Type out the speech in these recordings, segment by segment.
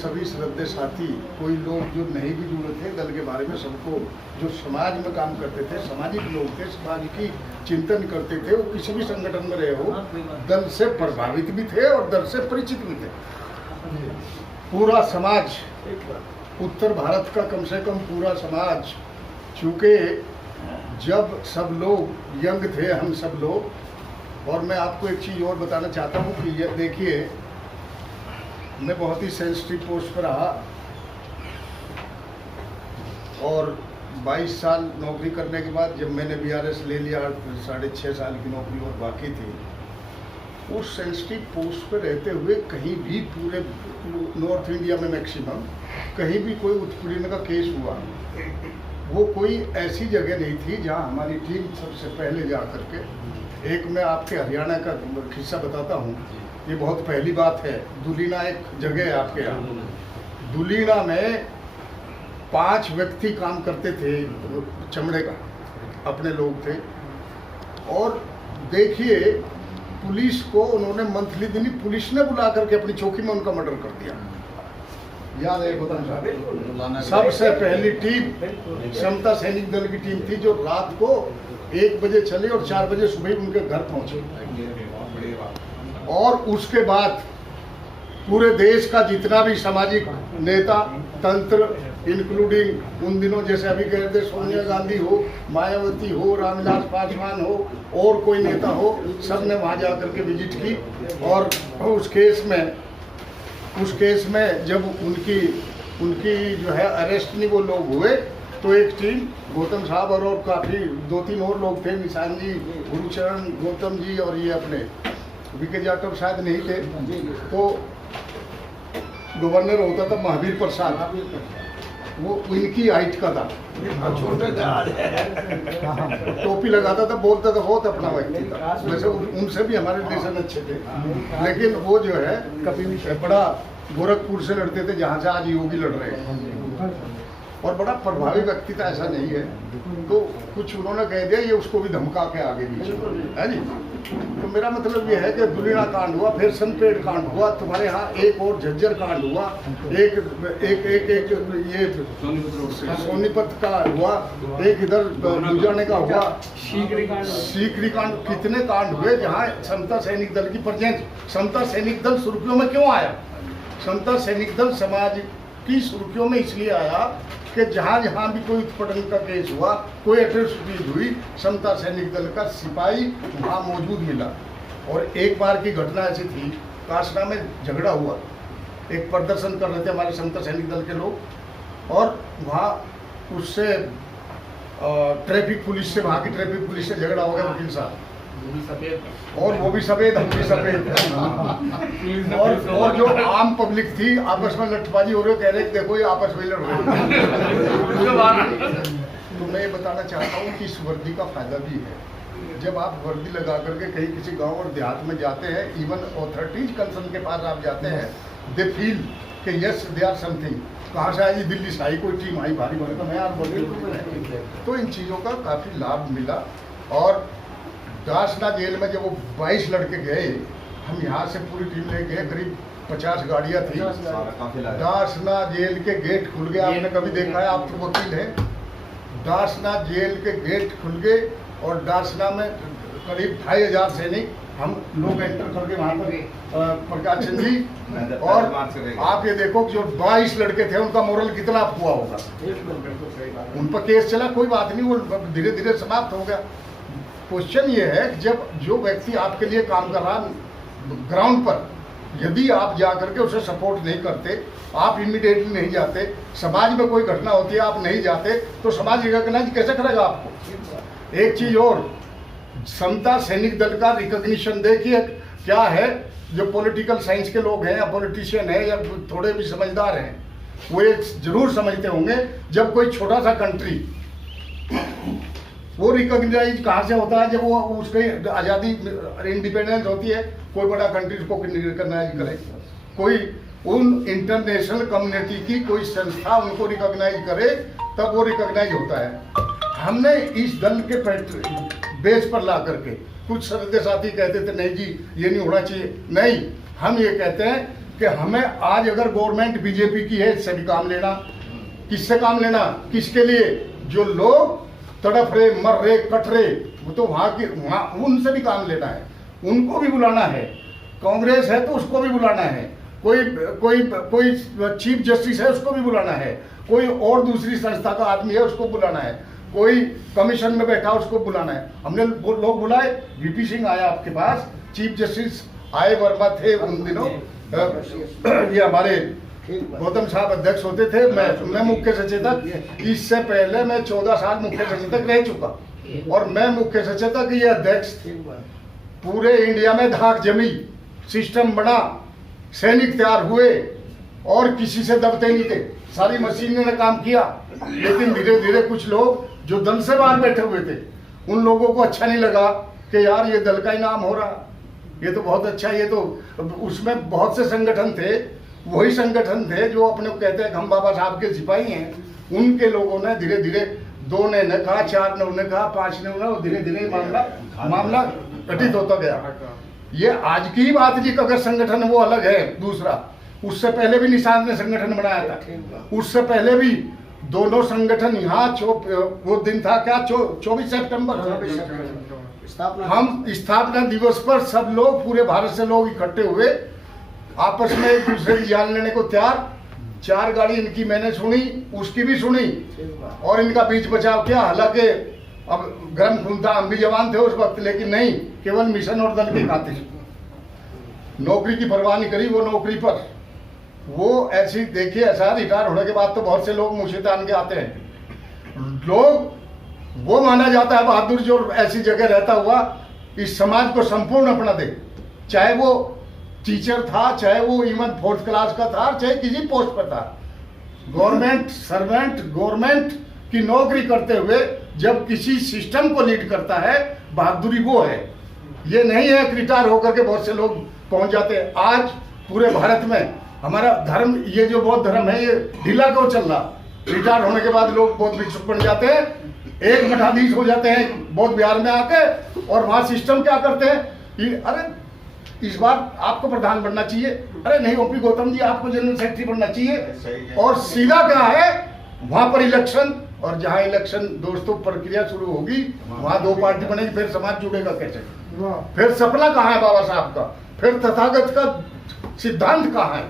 सभी श्रद्धेय साथी, कोई लोग जो नहीं भी जुड़े थे दल के बारे में, सबको जो समाज में काम करते थे, सामाजिक लोग थे, समाज की चिंतन करते थे, वो किसी भी संगठन में रहे हो, दल से प्रभावित भी थे और दल से परिचित भी थे। पूरा समाज, उत्तर भारत का कम से कम पूरा समाज, चूँकि जब सब लोग यंग थे, हम सब लोग, और मैं आपको एक चीज़ और बताना चाहता हूँ कि ये देखिए, मैं बहुत ही सेंसिटिव पोस्ट पर रहा और 22 साल नौकरी करने के बाद जब मैंने बीआरएस ले लिया, 6.5 साल की नौकरी और बाकी थी, उस सेंसिटिव पोस्ट पर रहते हुए कहीं भी पूरे नॉर्थ इंडिया में मैक्सिमम कहीं भी कोई उत्पीड़न का केस हुआ, वो कोई ऐसी जगह नहीं थी जहां हमारी टीम सबसे पहले जा करके, एक मैं आपके हरियाणा का किस्सा बताता हूँ, ये बहुत पहली बात है। दुलीना एक जगह है आपके यहाँ, दुलीना में 5 व्यक्ति काम करते थे, चमड़े का, अपने लोग थे, और देखिए पुलिस को उन्होंने मंथली दिनी, पुलिस ने बुला करके अपनी चौकी में उनका मर्डर कर दिया। याद है गौतम साहब? सबसे पहली टीम समता सैनिक दल की टीम थी, जो रात को 1 बजे चले और 4 बजे सुबह उनके घर पहुंचे। और उसके बाद पूरे देश का जितना भी सामाजिक नेता तंत्र, इंक्लूडिंग उन दिनों जैसे अभी कह रहे थे सोनिया गांधी हो, मायावती हो, रामविलास पासवान हो, और कोई नेता हो, सब ने वहाँ जा करके विजिट की। और उस केस में जब उनकी जो है अरेस्ट नहीं वो लोग हुए, तो एक टीम गौतम साहब और काफ़ी 2-3 और लोग थे, निशान जी, गुरुचरण, गौतम जी, और ये अपने वीके जाटव शायद नहीं थे, तो गवर्नर होता था महावीर प्रसाद, वो इनकी हाइट का था, टोपी लगाता था, बोलता था, बहुत अपना व्यक्ति था। वैसे उनसे भी हमारे रिलेशन अच्छे थे, लेकिन वो जो है कभी बड़ा गोरखपुर से लड़ते थे, जहाँ से आज योगी लड़ रहे हैं, और बड़ा प्रभावी व्यक्ति था, ऐसा नहीं है। तो कुछ उन्होंने कह दिया, ये उसको भी धमका के आगे भी है जी। तो मेरा मतलब ये है कि दुलीना कांड हुआ, फिर सनपेड़ कांड हुआ, तुम्हारे यहाँ एक और झज्जर कांड हुआ, एक ये सोनीपत का हुआ, एक इधर लुधियाने का हुआ, सीकरी कांड, कितने कांड हुए जहाँ समता सैनिक दल की प्रेजेंस। समता सैनिक दल सुर्खियों में क्यों आया? समता सैनिक दल समाज की सुर्खियों में इसलिए आया कि जहाँ जहाँ भी कोई उत्पीड़न का केस हुआ, कोई अट्रॉसिटी हुई, समता सैनिक दल का सिपाही वहाँ मौजूद मिला। और एक बार की घटना ऐसी थी, कासना में झगड़ा हुआ, एक प्रदर्शन कर रहे थे हमारे समता सैनिक दल के लोग, और वहाँ उससे ट्रैफिक पुलिस से, वहाँ की ट्रैफिक पुलिस से झगड़ा हो गया वकील साहब, और वो भी सफेद, हम भी सफेद, और जो आम पब्लिक थी आपस में लठबाजी हो रही, कह रहे देखो ये आपस में लड़ रहे। तो मैं ये बताना चाहता हूँ कि इस वर्दी का फायदा भी है। जब आप वर्दी लगा करके कहीं किसी गांव और देहात में जाते हैं, इवन अथॉरिटीज कंसर्न के पास आप जाते हैं, दे फील कि यस दे आर समथिंग। कहाँ से आई? दिल्ली से आई, कोई टीम आई भारी भारी, तो मैं यार वर्दी। तो इन चीज़ों का काफ़ी लाभ मिला। और दासना जेल में जब वो 22 लड़के गए, हम यहाँ से पूरी टीम ले गए, करीब 50 गाड़ियाँ थी, दासना जेल के गेट खुल गए। आपने कभी देखा है? आप तो वकील हैं। दासना जेल के गेट खुल गए और दासना में करीब 2500 सैनिक, हम लोग एंटर करके वहाँ पर प्रकाश चंद जी, और आप ये देखो जो 22 लड़के थे उनका मोरल कितना हुआ होगा। उन पर केस चला, कोई बात नहीं, वो धीरे धीरे समाप्त हो गया। क्वेश्चन ये है कि जब जो व्यक्ति आपके लिए काम कर रहा ग्राउंड पर, यदि आप जा करके उसे सपोर्ट नहीं करते, आप इमीडिएटली नहीं जाते, समाज में कोई घटना होती है आप नहीं जाते, तो समाज रिकॉग्नाइज कैसे करेगा आपको? एक चीज और, समता सैनिक दल का रिकॉग्निशन देखिए क्या है। जो पॉलिटिकल साइंस के लोग हैं या पॉलिटिशियन है या थोड़े भी समझदार हैं, वो ये जरूर समझते होंगे, जब कोई छोटा सा कंट्री, वो रिकॉग्नाइज कहाँ से होता है? जब वो उसकी आज़ादी इंडिपेंडेंस होती है, कोई बड़ा कंट्री उसको रिकॉग्नाइज करे, कोई उन इंटरनेशनल कम्युनिटी की कोई संस्था उनको रिकॉग्नाइज करे, तब वो रिकॉग्नाइज होता है। हमने इस दल के बेस पर ला करके, कुछ श्रद्धेय साथी कहते थे नहीं जी ये नहीं होना चाहिए, नहीं, हम ये कहते हैं कि हमें आज अगर गवर्नमेंट बीजेपी की है, इससे भी काम लेना। किससे काम लेना? किसके लिए? जो लोग तड़प रहे, मर रहे, कट रहे, वो तो वहाँ उनसे भी काम लेना है, उनको भी बुलाना है। कांग्रेस है तो उसको भी बुलाना है, कोई चीफ जस्टिस है उसको भी बुलाना है, कोई और दूसरी संस्था का आदमी है उसको बुलाना है, कोई कमीशन में बैठा उसको बुलाना है। हमने लोग बुलाए, वीपी सिंह आया आपके पास, चीफ जस्टिस आए वर्मा थे उन दिनों, ये हमारे गौतम साहब अध्यक्ष होते थे, मैं मुख्य सचेतक। इससे पहले मैं 14 साल मुख्य सचेतक रह चुका, और मैं मुख्य सचेतक, ये अध्यक्ष। पूरे इंडिया में धाक जमी, सिस्टम बना, सैनिक तैयार हुए, और किसी से दबते नहीं थे, सारी मशीनों ने काम किया। लेकिन धीरे धीरे कुछ लोग जो दल से बाहर बैठे हुए थे, उन लोगों को अच्छा नहीं लगा कि यार ये दल का ही नाम हो रहा, ये तो बहुत अच्छा, ये तो उसमें बहुत से संगठन थे, वही संगठन थे जो अपने को कहते हैं हम बाबा साहब के सिपाही हैं। उनके लोगों ने धीरे धीरे 2 ने कहा, 4 ने उन्हें कहा, 5 ने उन्हें, और धीरे धीरे मामला घटित होता गया। ये आज की ही बात जी, अगर संगठन वो अलग है दूसरा, उससे पहले भी निशांत ने संगठन बनाया था, उससे पहले भी दोनों संगठन यहाँ वो दिन था क्या, 24 सितंबर, हम स्थापना दिवस पर सब लोग, पूरे भारत से लोग इकट्ठे हुए, आपस में एक दूसरे की जान लेने को तैयार। 4 गाड़ी इनकी मैंने सुनी, उसकी भी सुनी, और इनका बीच बचाव किया। हालांकि अब गर्म खून था, हम भी जवान थे उस वक्त, लेकिन नहीं, केवल मिशन और दल के खातिर नौकरी की परवाह नहीं करी। वो नौकरी पर वो ऐसी, देखिए ऐसा रिटायर होने के बाद तो बहुत से लोग मुझे तान के आते हैं, लोग वो माना जाता है बहादुर जो ऐसी जगह रहता हुआ इस समाज को संपूर्ण अपना दे, चाहे वो टीचर था, चाहे वो इवन 4th क्लास का था, चाहे किसी पोस्ट पर था। गवर्नमेंट सर्वेंट, गवर्नमेंट की नौकरी करते हुए जब किसी सिस्टम को लीड करता है, बहादुरी वो है। ये नहीं है कि रिटायर होकर के बहुत से लोग पहुंच जाते हैं। आज पूरे भारत में हमारा धर्म, ये जो बौद्ध धर्म है, ये ढीला क्यों चल रहा? रिटायर होने के बाद लोग बौद्ध भिक्षुक बन जाते हैं, एक मठाधीश हो जाते हैं बौद्ध बिहार में आके, और वहां सिस्टम क्या करते हैं, अरे इस बार आपको प्रधान बनना चाहिए, अरे नहीं ओपी गौतम जी आपको जनरल सेक्रेटरी बनना चाहिए, और सीधा क्या है वहां पर इलेक्शन, और जहां इलेक्शन दोस्तों प्रक्रिया शुरू होगी वहां 2 पार्टी बनेगी, फिर समाज जुड़ेगा कैसे? फिर सपना कहाँ है बाबा साहब का? फिर तथागत का सिद्धांत कहाँ है?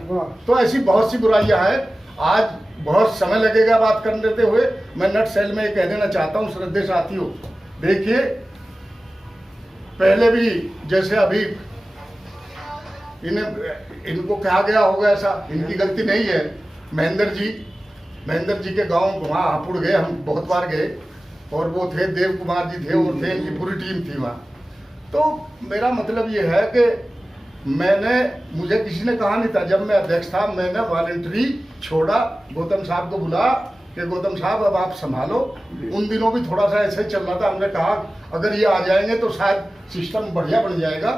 तो ऐसी बहुत सी बुराइयां हैं। आज बहुत समय लगेगा बात करने देते हुए, मैं नट सेल में कह देना चाहता हूँ श्रद्धेय साथियों, देखिए पहले भी जैसे अभी इनको कहा गया होगा, ऐसा इनकी गलती नहीं है। महेंद्र जी के गांव वहाँ हापुड़ गए, हम बहुत बार गए, और वो थे देव कुमार जी थे, और थे इनकी पूरी टीम थी वहाँ। तो मेरा मतलब ये है कि मुझे किसी ने कहा नहीं था, जब मैं अध्यक्ष था मैंने वॉलंटरी छोड़ा, गौतम साहब को बुला कि गौतम साहब अब आप संभालो। उन दिनों भी थोड़ा सा ऐसे चल रहा था, हमने कहा अगर ये आ जाएंगे तो शायद सिस्टम बढ़िया बन जाएगा,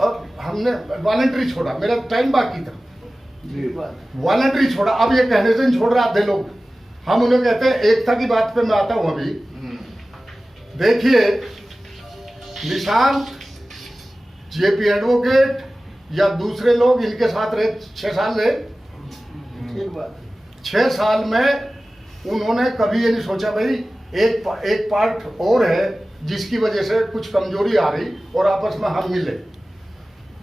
और हमने वॉलंटरी छोड़ा, मेरा टाइम बाकी था, वॉलंटरी छोड़ा। अब ये कहने से नहीं छोड़ रहे आधे लोग, हम उन्हें कहते हैं एकता की बात पे मैं आता हूं अभी। देखिए निशांत, जेपी एडवोकेट या दूसरे लोग इनके साथ रहे, 6 साल रहे, 6 साल में उन्होंने कभी ये नहीं सोचा भाई एक पार्ट और है जिसकी वजह से कुछ कमजोरी आ रही, और आपस में हम मिले,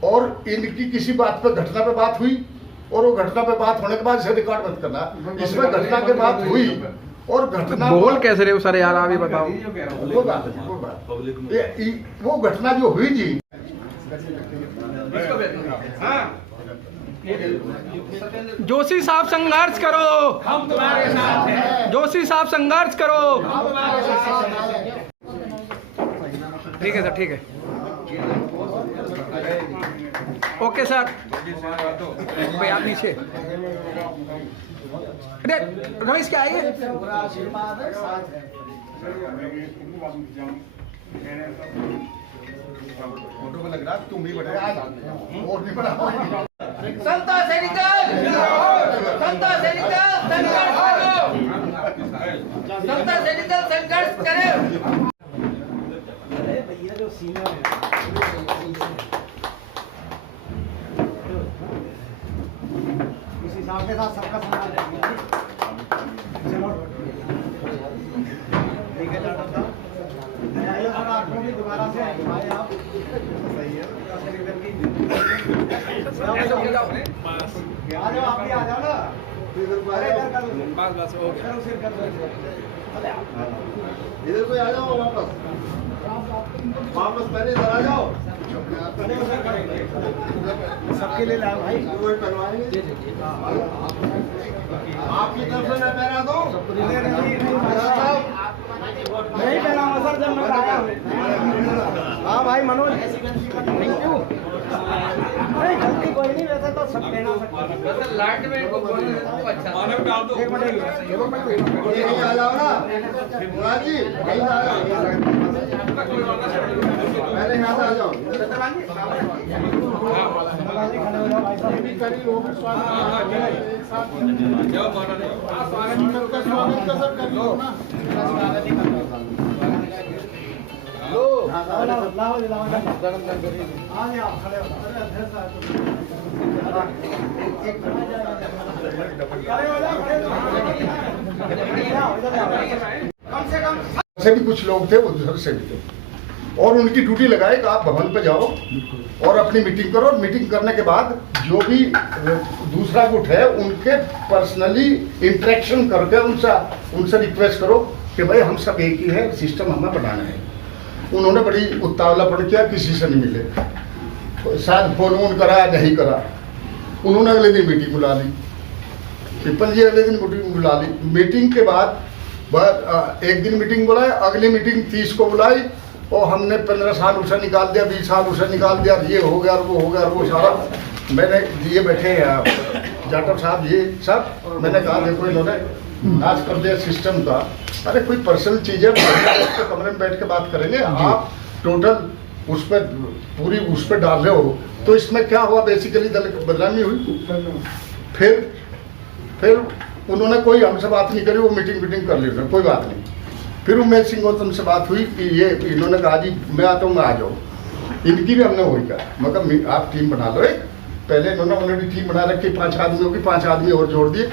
और इनकी किसी बात पे घटना पे बात हुई, और वो घटना पे बात होने के बाद इसे रिकॉर्ड मत करना, इसमें घटना के बात हुई, और घटना बोल कैसे रहे हो सर यार, आप ही बताओ। वो घटना जो हुई जी, जोशी साहब संघर्ष करो, हम तुम्हारे साथ हैं। जोशी साहब संघर्ष करो। हम तुम्हारे साथ हैं। ठीक है सर, ठीक है, ओके सर। भाई आप नीचे, अरे रमेश क्या आइए, फोटो में लग रहा तुम भी बढ़े आज और भी बड़ा संता सैनिक संघर्ष करो, संता सैनिक संघर्ष करो। भैया जो सीना है ऐसे हो जाओ। आ जाओ, आप भी आ जाओ ना। बस बस हो गया। इधर कोई आ जाओ, वापस पहले इधर आ जाओ। सबके लिए लाओ भाई। वही बनवाएंगे। आपकी तरफ से मैं पहना दूं? नहीं पहना हुआ सर, जब मैं आया। हाँ भाई मनोज, थैंक यू। नहीं गलती कोई नहीं, वैसे तो सब पहना सकते हैं। लास्ट में इनको बोलने देता हूँ, अच्छा एक मिनट, यहीं आ जाओ ना मुराद जी, यहीं आ जाओ, पहले यहाँ से आ जाओ। कम से कम से भी कुछ लोग थे, उधर से भी थे, और उनकी ड्यूटी लगाए कि आप भवन पे जाओ और अपनी मीटिंग करो। और मीटिंग करने के बाद जो भी दूसरा गुट है उनके पर्सनली इंटरेक्शन करके उनसे रिक्वेस्ट करो कि भाई हम सब एक ही है, सिस्टम हमें बनाना है। उन्होंने बड़ी उतावलापन किया, किसी से नहीं मिले, शायद फोन वोन करा नहीं करा। उन्होंने अगले दिन मीटिंग बुला ली, पिपल जी अगले दिन मीटिंग बुला ली। मीटिंग के बाद एक दिन मीटिंग बुलाई, अगली मीटिंग 30 को बुलाई, और हमने 15 साल उसे निकाल दिया, 20 साल उसे निकाल दिया, ये हो गया वो हो गया वो सारा। मैंने ये बैठे हैं जाटव साहब, ये सब मैंने कहा देखो इन्होंने नाश कर दिया सिस्टम का। अरे कोई पर्सनल चीज़ है, कमरे में बैठ के बात करेंगे, आप टोटल उस पर पूरी उस पर डाल रहे हो, तो इसमें क्या हुआ, बेसिकली दल बदनामी हुई। फिर उन्होंने कोई हमसे बात नहीं करी, वो मीटिंग कर ली, कोई बात नहीं। फिर उमेश सिंह गौतम से बात हुई कि ये इन्होंने कहा जी मैं आता हूँ, मैं आ जाओ। इनकी भी हमने वही कहा, मतलब आप टीम बना लो एक। पहले इन्होंने ऑलरेडी टीम बना रखी, 5 आदमियों की, 5 आदमी और जोड़ दिए।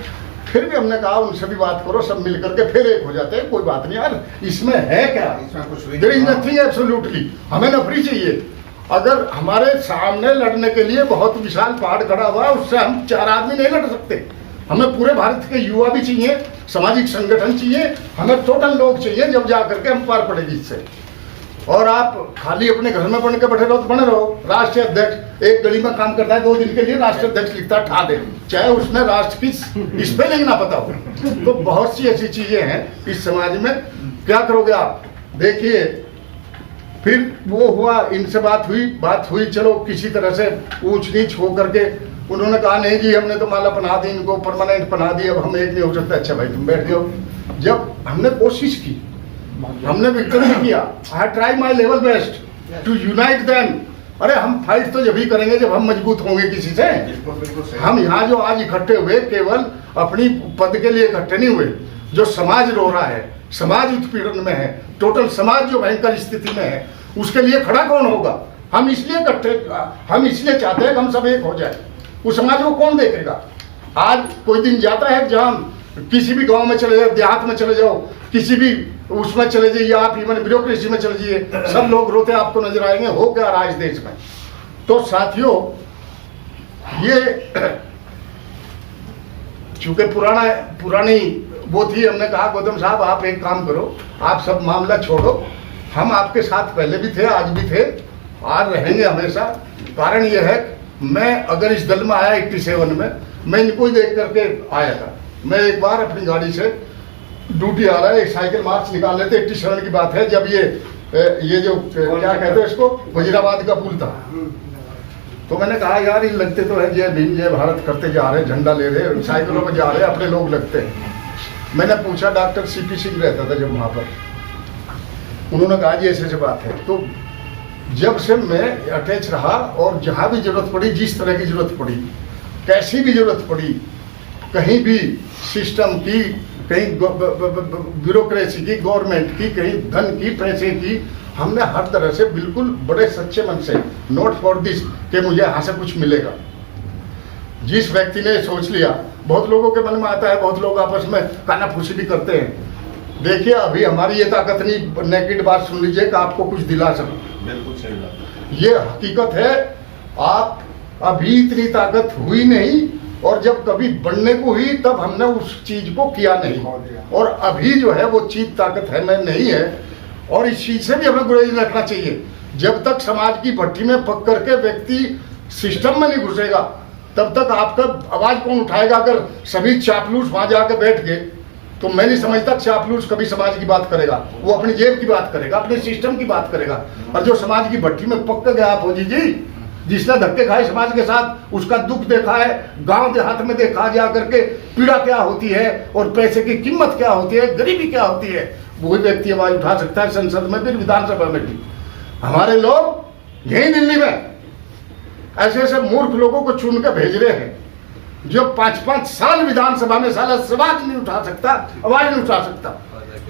फिर भी हमने कहा उनसे भी बात करो, सब मिल करके फिर एक हो जाते हैं, कोई बात नहीं यार, इसमें है क्या, देयर इज नथिंग एब्सोल्युटली। हमें नफरी चाहिए। अगर हमारे सामने लड़ने के लिए बहुत विशाल पहाड़ खड़ा हुआ है, उससे हम 4 आदमी नहीं लड़ सकते। हमें पूरे भारत के युवा भी चाहिए, सामाजिक संगठन चाहिए, हमें टोटल लोग चाहिए, जब जा करके हम पार पड़ेगी इससे। और आप खाली अपने घर में बन के बैठे रहो तो बने रहो। राष्ट्रीय अध्यक्ष एक गली में काम करता है, 2 दिन के लिए राष्ट्रीय अध्यक्ष लिखता है ठा दे, चाहे उसमें राष्ट्र की स्पेलिंग ना पता हो। तो बहुत सी ऐसी चीजें हैं इस समाज में, क्या करोगे आप। देखिए फिर वो हुआ, इनसे बात हुई, चलो किसी तरह से ऊंच नीच हो करके उन्होंने कहा नहीं जी हमने तो माला पहना दी, इनको परमानेंट पहना दी, अब हम एक नहीं हो सकता। अच्छा भाई तुम बैठ जाओ। जब हमने कोशिश की, हमने विक्टिम भी किया, I try my level best to unite them. अरे हम फाइट तो जब ही करेंगे जब हम मजबूत होंगे किसी से। हम यहाँ जो आज इकट्ठे हुए केवल अपनी पद के लिए इकट्ठे नहीं हुए। जो समाज रो रहा है, समाज उत्पीड़न में है, टोटल समाज जो भयंकर स्थिति में है, उसके लिए खड़ा कौन होगा। हम इसलिए चाहते हैं कि हम सब एक हो जाए। उस समाज को कौन देखेगा। आज कोई दिन जाता है जहां किसी भी गांव में चले जाओ, देहात में चले जाओ, किसी भी उसमें चले जाइए, आप इवन ब्यूरोक्रेसी में चले जाइए, सब लोग रोते आपको नजर आएंगे। हो क्या रहा है इस देश में। तो साथियों, ये चूंकि पुरानी वो थी, हमने कहा गौतम साहब आप एक काम करो, आप सब मामला छोड़ो, हम आपके साथ पहले भी थे, आज भी थे, आज रहेंगे हमेशा। कारण यह है मैं अगर इस दल में आया 87 में, मैं इनको ही देख करके आया था। मैं एक बार अपनी गाड़ी से ड्यूटी आ रहा है, एक साइकिल मार्च निकाल लेते, 87 की बात है, जब ये जो क्या कहते हैं इसको, वजीराबाद का पुल था। तो मैंने कहा यार ये लगते तो है जय भीम जय भारत करते जा रहे हैं, झंडा ले रहे हैं, साइकिलों में जा रहे हैं, अपने लोग लगते हैं। मैंने पूछा, डॉक्टर CP सिंह रहता था जब वहाँ पर, उन्होंने कहा जी ऐसे बात है। तो जब से मैं अटैच रहा और जहाँ भी जरूरत पड़ी, जिस तरह की जरूरत पड़ी, कैसी भी जरूरत पड़ी, कहीं भी सिस्टम की, कहीं ब्यूरोक्रेसी की, गवर्नमेंट की, कहीं धन की, पैसे की, हमने हर तरह से बिल्कुल बड़े सच्चे मन से, नॉट फॉर दिस कि मुझे यहाँ से कुछ मिलेगा। जिस व्यक्ति ने सोच लिया, बहुत लोगों के मन में आता है, बहुत लोग आपस में कानाफूसी भी करते हैं। देखिए अभी हमारी ये ताकत नहीं, नेगेटिव बात सुन लीजिए कि आपको कुछ दिला सकूं। बिल्कुल सही बात। ये हकीकत है। आप अभी इतनी ताकत हुई नहीं, और जब कभी बढ़ने को हुई तब हमने उस चीज को किया नहीं, और अभी जो है वो चीज ताकत है में नहीं है। और इस चीज से भी हमें गुरेज रखना चाहिए। जब तक समाज की भट्टी में पक करके व्यक्ति सिस्टम में नहीं घुसेगा तब तक आपका आवाज कौन उठाएगा। अगर सभी चापलूस वहां जाके बैठ गए तो मैं नहीं समझता चापलूस कभी समाज की बात करेगा। वो अपनी जेब की बात करेगा, अपने सिस्टम की बात करेगा। और जो समाज की भट्टी में पक गया फौजी जी, जिसने धक्के खाए समाज के साथ, उसका दुख देखा है, गांव देहात में देखा जा करके पीड़ा क्या होती है और पैसे की कीमत क्या होती है, गरीबी क्या होती है, वही व्यक्ति आवाज उठा सकता है संसद में भी, विधानसभा में भी। हमारे लोग यही दिल्ली में ऐसे ऐसे मूर्ख लोगों को चुन के भेज रहे हैं जो 5-5 साल विधानसभा में साला आवाज नहीं उठा सकता, आवाज नहीं उठा सकता,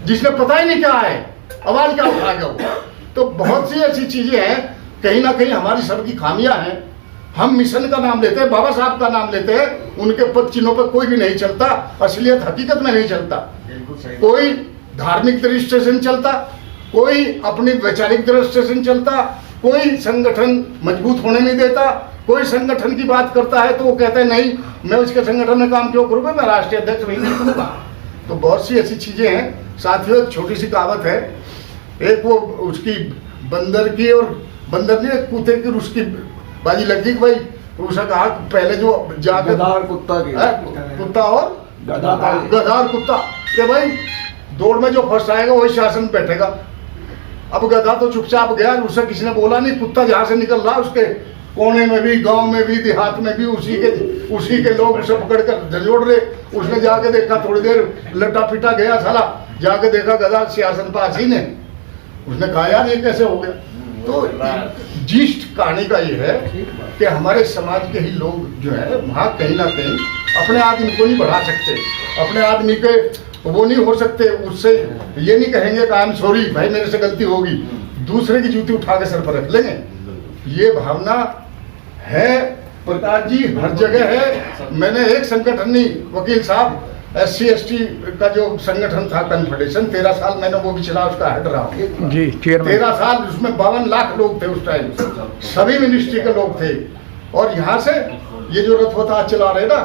जिसने पता ही नहीं क्या है, आवाज क्या उठाएगा वो। तो बहुत सी ऐसी चीजें हैं, कहीं ना कहीं हमारी सबकी खामियां हैं। हम मिशन का नाम लेते हैं, बाबा साहब का नाम लेते हैं, उनके पद चिन्हों पर कोई भी नहीं चलता, असलियत हकीकत में नहीं चलता। कोई धार्मिक दृष्टि से नहीं चलता, कोई अपनी वैचारिक दृष्टि से नहीं चलता, कोई संगठन मजबूत होने नहीं देता। कोई संगठन की बात करता है तो वो कहते हैं नहीं मैं उसके संगठन में काम क्यों करूंगा, मैं राष्ट्रीय अध्यक्ष वही नहीं करूंगा। तो बहुत सी ऐसी चीजें हैं। साथियों, एक छोटी सी कहावत है, एक वो उसकी बंदर की, और बंदर ने कुत्ते की उसकी बाजी लगी कि भाई उसने कहा पहले जो जाकर गधार कुत्ता की, कुत्ता और गधार कुत्ता कि भाई दौड़ में जो फर्स्ट आएगा वही शासन पे बैठेगा। अब गधा तो चुपचाप गया, उसे किसी ने बोला नहीं। कुत्ता जहां से निकल रहा उसके कोने में भी, गांव में भी, देहात में भी उसी के लोग उसे पकड़ कर झंझोड़ रहे। उसने जाके देखा, थोड़ी देर लटा पिटा गया साला, जाके देखा गधा सियासन पर आसीन है। उसने कहा यार ये कैसे हो गया। तो जिस्ट कहानी का ये है कि हमारे समाज के ही लोग जो है वहाँ कहीं ना कहीं अपने आदमी को नहीं बढ़ा सकते, अपने आदमी के वो नहीं हो सकते। उससे ये नहीं कहेंगे कि आई एम सॉरी भाई मेरे से गलती होगी, दूसरे की जूती उठा के सर पर रख लेंगे। ये भावना है प्रकाश जी, हर जगह है। मैंने एक संगठन नहीं, वकील साहब SC/ST का जो संगठन था कन्फेडरेशन, 13 साल मैंने वो भी चला, उसका हेड रहा हूँ जी, 13 साल। उसमें 52 लाख लोग थे उस टाइम, सभी मिनिस्ट्री के लोग थे। और यहाँ से ये जो रथ वथा चला रहे ना,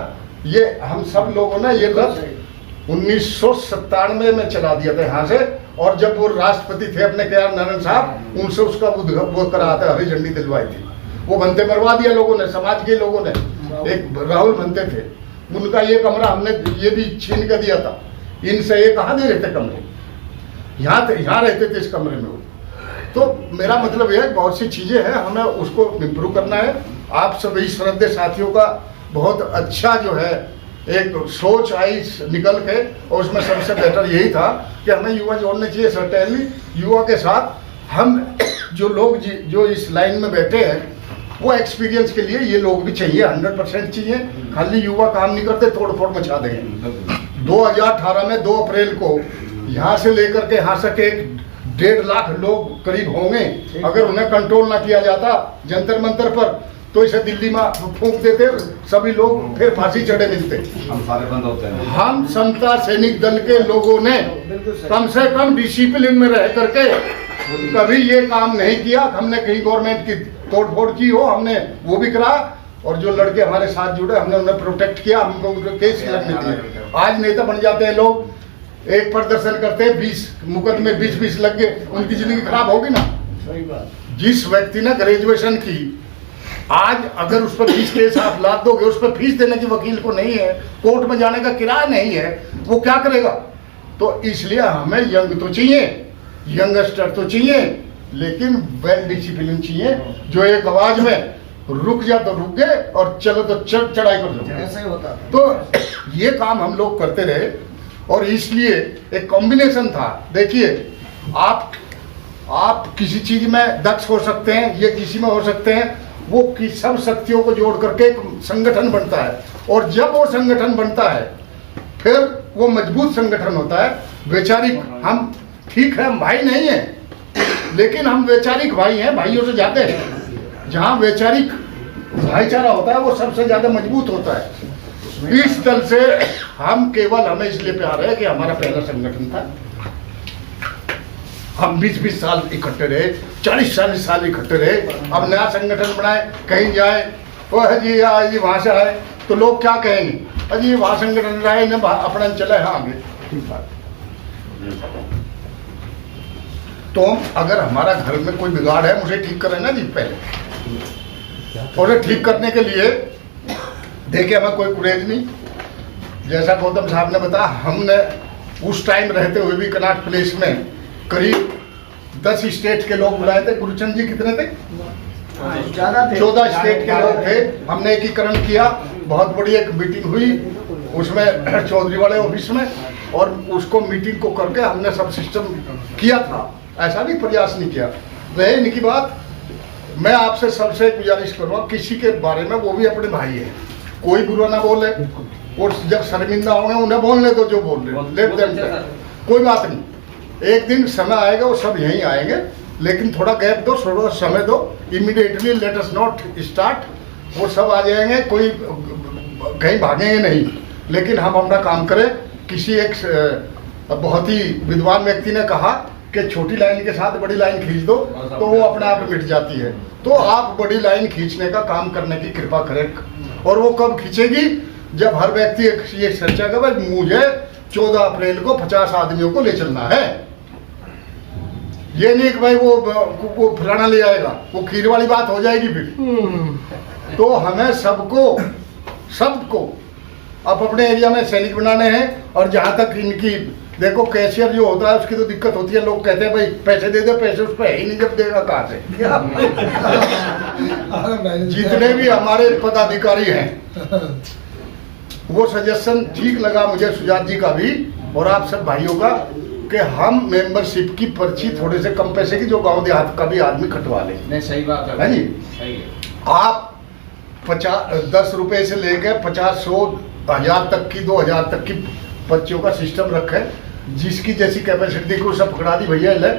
ये हम सब लोगों ने ये रथ 1997 में चला दिया था यहाँ से। और जब वो राष्ट्रपति थे अपने KR नारायण साहब, उनसे उसका वो करा था, हरी झंडी दिलवाई थी। वो बनते मरवा दिया लोगों ने, समाज के लोगों ने। एक राहुल बनते थे, उनका ये कमरा हमने ये भी छीन कर दिया था। इनसे ये कहाँ दे रहे थे कमरे, यहाँ रहते थे इस कमरे में। तो मेरा मतलब यह है बहुत सी चीजें हैं, हमें उसको इम्प्रूव करना है। आप सभी श्रद्धेय साथियों का बहुत अच्छा जो है एक सोच आई निकल के, और उसमें सबसे बेटर यही था कि हमें युवा जोड़ने चाहिए। सर्टेनली युवा के साथ हम जो लोग जो इस लाइन में बैठे हैं वो एक्सपीरियंस के लिए ये लोग भी चाहिए, 100% चाहिए। खाली युवा काम नहीं करते, तोड़ फोड़ मचा देंगे। 2018 में 2 अप्रैल को यहाँ से लेकर के यहाँ तक 1.5 लाख लोग करीब होंगे। अगर उन्हें कंट्रोल ना किया जाता जंतर मंतर पर तो इसे दिल्ली में फूंक देते, सभी लोग फिर फांसी चढ़े मिलते। हम सारे बंद होते हैं। हम समता सैनिक दल के लोगों ने कम से कम डिसिप्लिन में रह करके कभी ये काम नहीं किया। हमने कहीं गवर्नमेंट की तोड़फोड़ की हो, हमने वो भी करा। और जो लड़के हमारे साथ जुड़े हमने उन्हें प्रोटेक्ट किया, हमको उनको केस लगने दिए। आज नेता बन जाते हैं लोग, एक प्रदर्शन करते हैं, 20 मुकदमे 20 लग गए, उनकी जिंदगी खराब होगी ना। जिस व्यक्ति ने ग्रेजुएशन की, आज अगर उस पर 20 केस आप लाद दोगे, उस पर फीस देने की वकील को नहीं है, कोर्ट में जाने का किराया नहीं है, वो क्या करेगा। तो इसलिए हमें यंग तो चाहिए, यंगस्टर तो चाहिए, लेकिन वेल डिसिप्लिन चाहिए, जो एक आवाज में रुक जा तो रुक गए और चलो तो चढ़ाई कर दो। ऐसे ही होता था। तो ये काम हम लोग करते रहे, और इसलिए एक कॉम्बिनेशन था। देखिए, आप किसी चीज में दक्ष हो सकते हैं, ये किसी में हो सकते हैं, वो की सब शक्तियों को जोड़ करके एक संगठन बनता है। और जब वो संगठन बनता है फिर वो मजबूत संगठन होता है। वैचारिक हम ठीक है, हम भाई नहीं है, लेकिन हम वैचारिक भाई हैं, भाइयों से ज्यादा हैं। जहाँ वैचारिक भाईचारा होता है वो सबसे ज्यादा मजबूत होता है। इस दल से हम केवल हमें इसलिए प्यार है कि हमारा पहला संगठन था। हम 20 साल इकट्ठे रहे, 40 साल इकट्ठे रहे। अब नया संगठन बनाए, कहीं जाए जी आज वहाँ से आए तो लोग क्या कहेंगे, अजी ये वहाँ संगठन रहा है, अपना चला है आगे। ठीक बात। तो अगर हमारा घर में कोई बिगाड़ है, मुझे ठीक करें ना जी पहले, और ठीक करने के लिए देखिए हमें कोई गुरेज नहीं। जैसा गौतम साहब ने बताया, हमने उस टाइम रहते हुए भी कनाट प्लेस में करीब 10 स्टेट के लोग बुलाए थे। गुरुचंद जी कितने थे? 14 स्टेट के लोग थे। हमने एकीकरण किया, बहुत बड़ी एक मीटिंग हुई उसमें चौधरी वाले ऑफिस में, और उसको मीटिंग को करके हमने सब सिस्टम किया था। ऐसा भी प्रयास नहीं किया। रहे इनकी बात, मैं आपसे सबसे गुजारिश करूँगा, किसी के बारे में, वो भी अपने भाई है, कोई बुरा ना बोले, और जब शर्मिंदा होंगे उन्हें बोलने दो जो बोल रहे, कोई बात नहीं। एक दिन समय आएगा वो सब यहीं आएंगे, लेकिन थोड़ा गैप दो, थोड़ा समय दो। Immediately let us not start, वो सब आ जाएंगे, कोई कहीं भागेंगे नहीं, लेकिन हम अपना काम करें। किसी एक बहुत ही विद्वान व्यक्ति ने कहा कि छोटी लाइन के साथ बड़ी लाइन खींच दो तो वो अपने आप मिट जाती है। तो आप बड़ी लाइन खींचने का काम करने की कृपा करें, और वो कब खींचेगी, जब हर व्यक्ति ये सोचेगा भाई मुझे 14 अप्रैल को 50 आदमियों को ले चलना है। ये नहीं कि भाई वो फलाना ले आएगा, वो खीर वाली बात हो जाएगी फिर। तो हमें सबको अब अपने एरिया में सैनिक बनाने हैं। और जहाँ तक इनकी देखो, कैशियर जो होता है उसकी तो दिक्कत होती है, लोग कहते हैं भाई पैसे दे दे, पैसे उस पर है ही नहीं, जब देगा कहाँ से। जितने भी हमारे पदाधिकारी हैं, वो सजेशन ठीक लगा मुझे सुजात जी का भी और आप सब भाइयों का, कि हम मेंबरशिप की पर्ची थोड़े से कम पैसे की, जो गांव देहात का भी आदमी कटवा ले। नहीं सही बात है जी। सही है। आप 10 रुपए से लेकर 50, 100, 1000 तक की, 2000 तक की पर्चियों का सिस्टम रखें। जिसकी जैसी कैपेसिटी को सब पकड़ा दी, भैया ले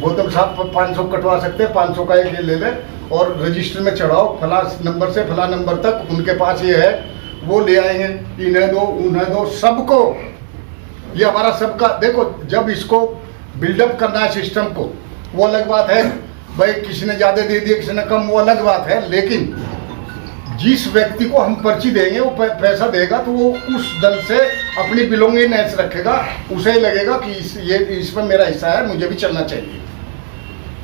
गौतम साहब 500 कटवा सकते हैं, 500 का एक ले ले, और रजिस्टर में चढ़ाओ, फला नंबर से फला नंबर तक उनके पास ये है, वो ले आएंगे। इन्हें दो, उन्हें दो, सबको। ये हमारा सबका देखो, जब इसको बिल्डअप करना है सिस्टम को, वो अलग बात है, भाई किसी ने ज्यादा दे दिया, किसी ने कम, वो अलग बात है। लेकिन जिस व्यक्ति को हम पर्ची देंगे, वो पैसा देगा, तो वो उस दल से अपनी बिलोंगिंगनेस रखेगा, उसे ही लगेगा कि इसमें मेरा हिस्सा है, मुझे भी चलना चाहिए।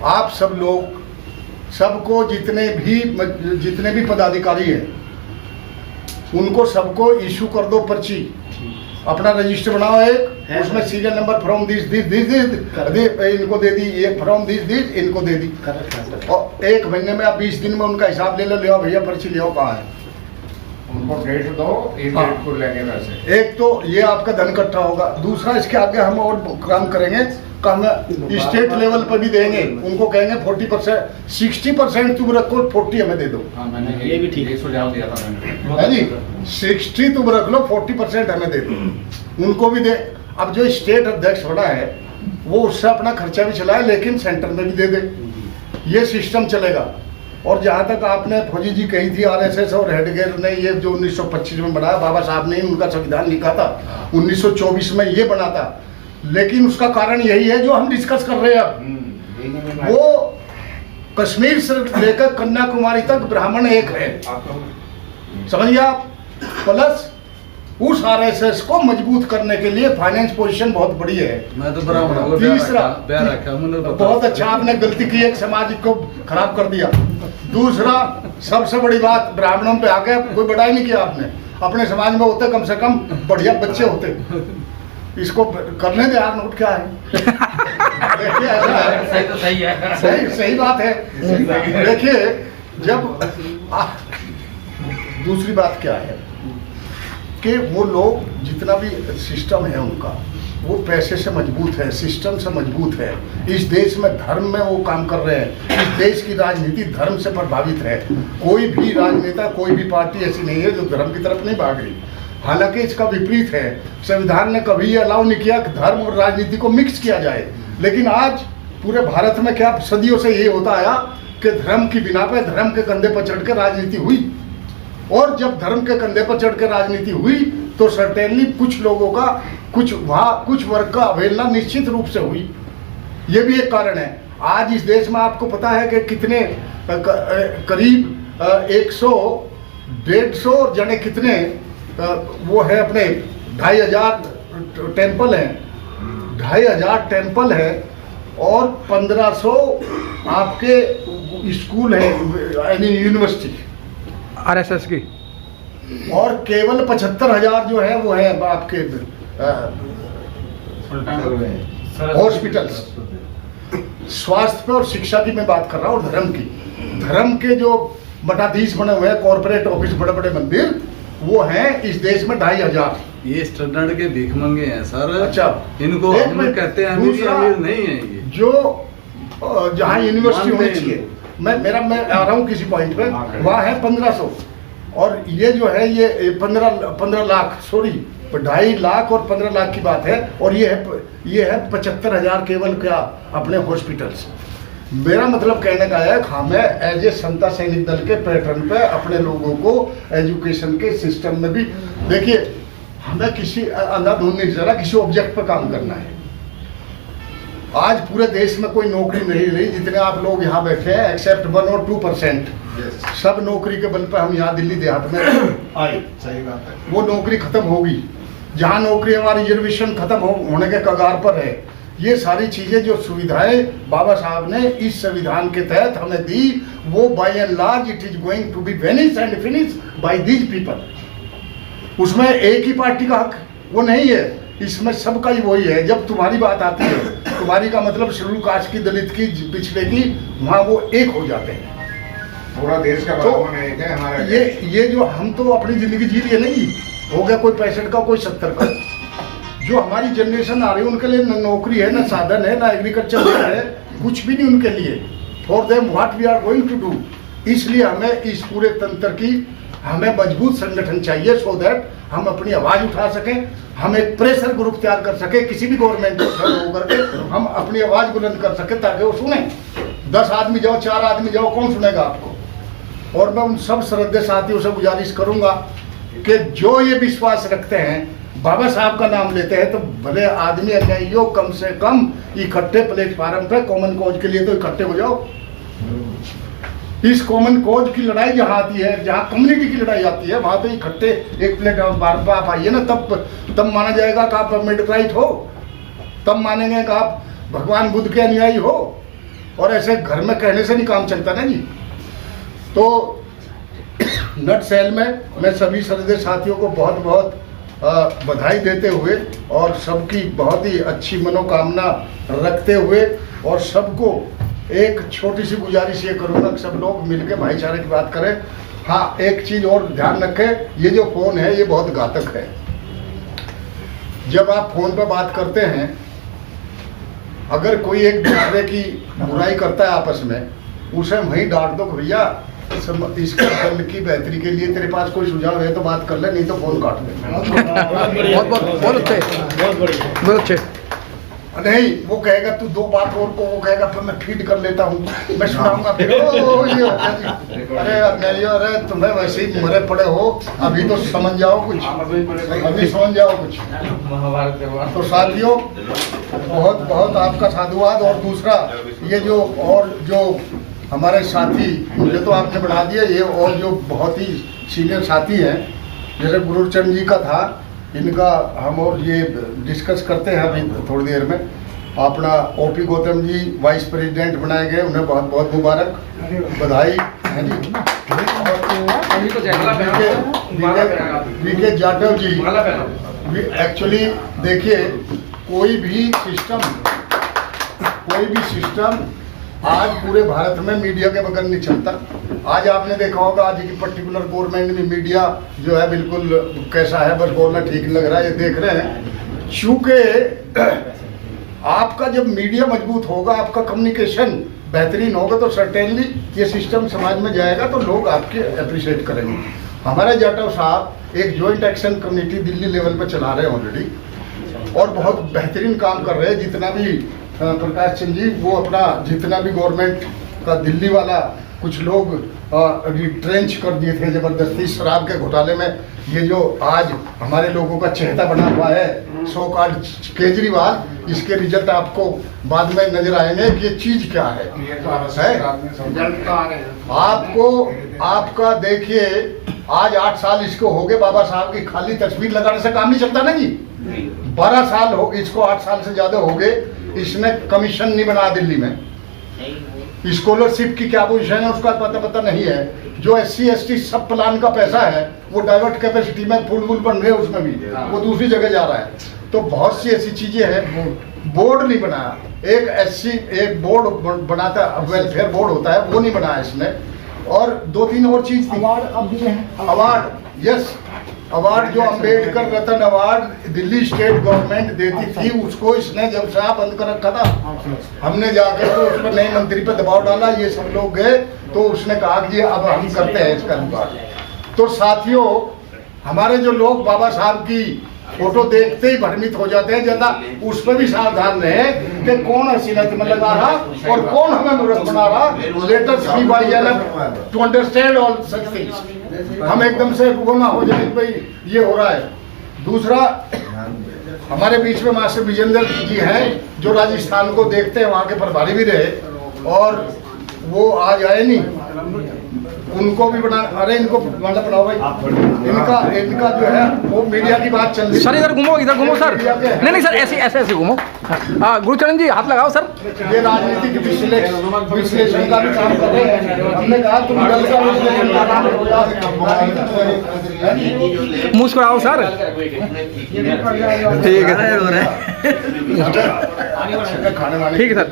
आप सब लोग, सबको, जितने भी पदाधिकारी हैं, उनको सबको इशू कर दो पर्ची। अपना रजिस्टर बनाओ एक, उसमें सीरियल नंबर फ्रॉम दिस इनको दे दी, ये फ्रॉम दिस इनको दे दी, और 1 महीने में आप 20 दिन में उनका हिसाब ले लो, ले आओ भैया पर्ची, ले आओ, कहाँ है, उनको डेट दो, एक डेट को लेंगे वैसे। एक तो ये आपका धन इकट्ठा होगा। दूसरा, इसके आगे हम और काम करेंगे, हम स्टेट लेवल पर भी देंगे, उनको कहेंगे 40%, 60% तुम रखो, 40 हमें दे दो। हाँ, मैंने ये भी ठीक है, सुझाव दिया था मैंने, है जी। 60 तुम रख लो, 40% हमें दे दो, उनको भी दे। अब जो स्टेट अध्यक्ष बना है, वो उससे अपना खर्चा भी चलाए, लेकिन सेंटर में भी दे दे, ये सिस्टम चलेगा। और जहाँ तक आपने फौजी जी कही थी, RSS और हेडगेयर ने ये जो 1925 में बनाया, बाबा साहब ने उनका संविधान लिखा था, 1924 में ये बना था, लेकिन उसका कारण यही है जो हम डिस्कस कर रहे हैं अब। वो कश्मीर से लेकर कन्याकुमारी तक ब्राह्मण एक है, समझिए आप। प्लस उस RSS को मजबूत करने के लिए फाइनेंस पोजीशन बहुत बड़ी है। मैं तो ब्राह्मण हूं, तीसरा, मुझे पता। बहुत अच्छा आपने गलती की, एक समाज को खराब कर दिया। दूसरा, सबसे बड़ी बात, ब्राह्मणों पे आके कोई बड़ाई नहीं किया आपने। अपने समाज में होते कम से कम बढ़िया बच्चे होते, इसको करने दे यार, नोट क्या है। देखिए ऐसा है, सही है, सही बात है। देखिए, जब दूसरी बात क्या है कि वो लोग जितना भी सिस्टम है उनका, वो पैसे से मजबूत है, सिस्टम से मजबूत है। इस देश में धर्म में वो काम कर रहे हैं। इस देश की राजनीति धर्म से प्रभावित है। कोई भी राजनेता, कोई भी पार्टी ऐसी नहीं है जो धर्म की तरफ नहीं भाग रही। हालांकि इसका विपरीत है, संविधान ने कभी अलाउ नहीं किया कि धर्म और राजनीति को मिक्स किया जाए। लेकिन आज पूरे भारत में क्या सदियों से ये होता आया कि धर्म की बिना पे, धर्म के कंधे पर चढ़ के राजनीति हुई। और जब धर्म के कंधे पर चढ़ के राजनीति हुई तो सर्टेनली कुछ लोगों का, कुछ वर्ग का अवहेलना निश्चित रूप से हुई। ये भी एक कारण है। आज इस देश में आपको पता है कि कितने करीब 150 और जाने कितने वो है अपने 2500 टेम्पल हैं, 2500 टेम्पल है और 1500 आपके स्कूल है यानी यूनिवर्सिटी आरएसएस की। और केवल 75,000 जो है वो है आपके हॉस्पिटल्स। स्वास्थ्य पे और शिक्षा की मैं बात कर रहा हूँ और धर्म की। धर्म के जो मठाधीश बने हुए हैं, कॉर्पोरेट ऑफिस, बड़े बड़े मंदिर, वो हैं इस देश में 2500। ये स्टैंडर्ड के भीख मंगे हैं सर। अच्छा, इनको एक हम मिनट, कहते हैं अमीर दूसरा, अमीर नहीं है ये। जो जहाँ यूनिवर्सिटी होनी चाहिए, मैं आ रहा हूँ किसी पॉइंट पे, वहाँ है 1500 और ये जो है ये 15 लाख, सॉरी 2.5 लाख और 15 लाख की बात है। और ये है 75,000 केवल क्या अपने हॉस्पिटल्स। मेरा मतलब कहने का है हमें एज ए समता सैनिक दल के पैटर्न पे अपने लोगों को एजुकेशन के सिस्टम में भी देखिए, हमें किसी अंधाधुंध नहीं चला, किसी ऑब्जेक्ट पर काम करना है। आज पूरे देश में कोई नौकरी नहीं रही, जितने आप लोग यहाँ बैठे हैं एक्सेप्ट 1 और 2%, सब नौकरी के बल पे हम यहाँ दिल्ली देहात में आए। सही बात है। वो नौकरी खत्म होगी, जहाँ नौकरी हमारी रिजर्वेशन खत्म होने के कगार पर है। ये सारी चीजें जो सुविधाएं बाबा साहब ने इस संविधान के तहत हमें दी, वो by and large it is going to be vanish and finish by these people. उसमें एक ही पार्टी का हक वो नहीं है, इसमें सबका ही वही है। जब तुम्हारी बात आती है, तुम्हारी का मतलब शेड्यूल कास्ट की, दलित की, पिछड़े की, वहाँ वो एक हो जाते हैं। पूरा देश का तो बागवान एक है हमारा। ये जो हम तो अपनी जिंदगी जी लिए नहीं, हो गया कोई 65 का, कोई 70 का। जो हमारी जनरेशन आ रही है उनके लिए न नौकरी है, न साधन है, न एग्रीकल्चर है, कुछ भी नहीं उनके लिए। For them what we are going to do. इसलिए हमें इस पूरे तंत्र की हमें मजबूत संगठन चाहिए, सो दैट हम अपनी आवाज उठा सकें, हम एक प्रेशर ग्रुप तैयार कर सके, किसी भी गवर्नमेंट होकर के हम अपनी आवाज बुलंद कर सके ताकि वो सुने। 10 आदमी जाओ, 4 आदमी जाओ, कौन सुनेगा आपको। और मैं उन सब श्रद्धेय साथियों से गुजारिश करूंगा कि जो ये विश्वास रखते हैं, बाबा साहब का नाम लेते हैं, तो भले आदमी अन्यायियों कम से कम इकट्ठे प्लेटफार्म पे कॉमन कॉज के लिए तो इकट्ठे हो जाओ। इस कॉमन कॉज की लड़ाई जहाँ आती है, जहाँ कम्युनिटी की लड़ाई आती है, वहाँ पे इकट्ठे एक प्लेटफार्म पर आप आइए ना, तब माना जाएगा कि आप मिडराइट हो, तब मानेंगे कि आप भगवान बुद्ध के अनुयायी हो। और ऐसे घर में कहने से नहीं काम चलता ना जी। तो नट सेल में मैं सभी श्रद्धेय साथियों को बहुत बहुत बधाई देते हुए और सबकी बहुत ही अच्छी मनोकामना रखते हुए और सबको एक छोटी सी गुजारिश ये करूँगा कि सब लोग मिलकर भाईचारे की बात करें। हाँ, एक चीज़ और ध्यान रखें, ये जो फ़ोन है ये बहुत घातक है। जब आप फ़ोन पर बात करते हैं, अगर कोई एक दूसरे की बुराई करता है आपस में, उसे वहीं डांट दो कि भैया इसके दल की बेहतरी के लिए तेरे पास कोई सुझाव है तो बात कर ले, नहीं तो फोन काट ले। बहुत अच्छे। नहीं, वो कहेगा तू 2 बात और को, वो कहेगा फिर मैं फीड कर लेता हूँ, मैं सुनाऊंगा, फिर ओ ये हो गया जी। अरे अरे तुम्हें वैसे ही मरे पड़े हो, अभी तो समझ जाओ कुछ, अभी समझ जाओ कुछ। तो साथियों, बहुत बहुत आपका साधुवाद। और दूसरा ये जो हमारे साथी, मुझे तो आपने बढ़ा दिया, ये और जो बहुत ही सीनियर साथी हैं, जैसे गुरुचरण जी का था, इनका हम और ये डिस्कस करते हैं अभी थोड़ी देर में। अपना OP Gautam ji vice president बनाए गए, उन्हें बहुत बहुत मुबारक, बधाई है जी। वीके जाटव जी, एक्चुअली देखिए, कोई भी सिस्टम आज पूरे भारत में मीडिया के बगैर नहीं चलता। आज आपने देखा होगा, आज की पर्टिकुलर गवर्नमेंट में मीडिया जो है बिल्कुल कैसा है, बस बोलना ठीक लग रहा है, ये देख रहे हैं। चूंकि आपका जब मीडिया मजबूत होगा, आपका कम्युनिकेशन बेहतरीन होगा, तो सर्टेनली ये सिस्टम समाज में जाएगा, तो लोग आपके अप्रिशिएट करेंगे। हमारे जाटव साहब एक joint action committee Delhi level पर चला रहे हैं ऑलरेडी, और बहुत बेहतरीन काम कर रहे हैं। जितना भी प्रकाश चंद जी, वो अपना जितना भी गवर्नमेंट का दिल्ली वाला कुछ लोग रिट्रेंच कर दिए थे जबरदस्ती शराब के घोटाले में, ये जो आज हमारे लोगों का चेहरा बना हुआ है सो कॉल्ड केजरीवाल, इसके रिजल्ट आपको बाद में नजर आएंगे कि ये चीज क्या है। आपको आपका देखिए, आज 8 साल इसको हो गए बाबा साहब की खाली तस्वीर लगाने से काम नहीं चलता ना जी। 12 साल हो इसको, 8 साल से ज्यादा हो गए, इसने कमीशन नहीं बनाया दिल्ली में। स्कॉलरशिप की क्या पोजीशन है उसका पता नहीं है। जो SC ST सब प्लान का पैसा है वो डाइवर्ट कैपेसिटी में फूल बन रहे हैं, उसमें भी वो दूसरी जगह जा रहा है। तो बहुत सी ऐसी चीजें हैं। बोर्ड नहीं बनाया, एक बोर्ड बनाता वेलफेयर बोर्ड होता है, वो नहीं बनाया इसने। और 2-3 और चीज थी। अवार्ड, यस, अवार्ड जो अंबेडकर रत्न अवार्ड दिल्ली स्टेट गवर्नमेंट देती थी, उसको इसने जब से बंद कर रखा था। हमने जाकर तो उस पर नए मंत्री पर दबाव डाला, ये सब लोग गए तो उसने कहा कि अब हम करते हैं इसका विभाग। तो साथियों, हमारे जो लोग बाबा साहब की फोटो देखते ही भ्रमित हो जाते हैं, ज्यादा उस पर भी सावधान रहे कि कौन असीलत में लगा रहा और कौन हमें मूर्ख बना रहा। Letters be by enough to understand all such things. हम एकदम से वो ना हो जाए भाई ये हो रहा है। दूसरा, हमारे बीच में मास्टर विजेंद्र जी हैं जो राजस्थान को देखते हैं, वहाँ के प्रभारी भी रहे और वो आज आए नहीं। उनको भी बना, अरे इनको मतलब बनाओ भाई। इनका जो है वो मीडिया की बात चल रही है। सर इधर घूमो सर। नहीं सर, ऐसे घूमो। गुरुचरण जी हाथ लगाओ सर। ये राजनीतिक विश्लेषण का भी काम कर रहे हैं। हमने कहा तुम दल का विश्लेषण का काम करो। मुस्कुराओ सर। ठीक है, खाने वाले ठीक है सर।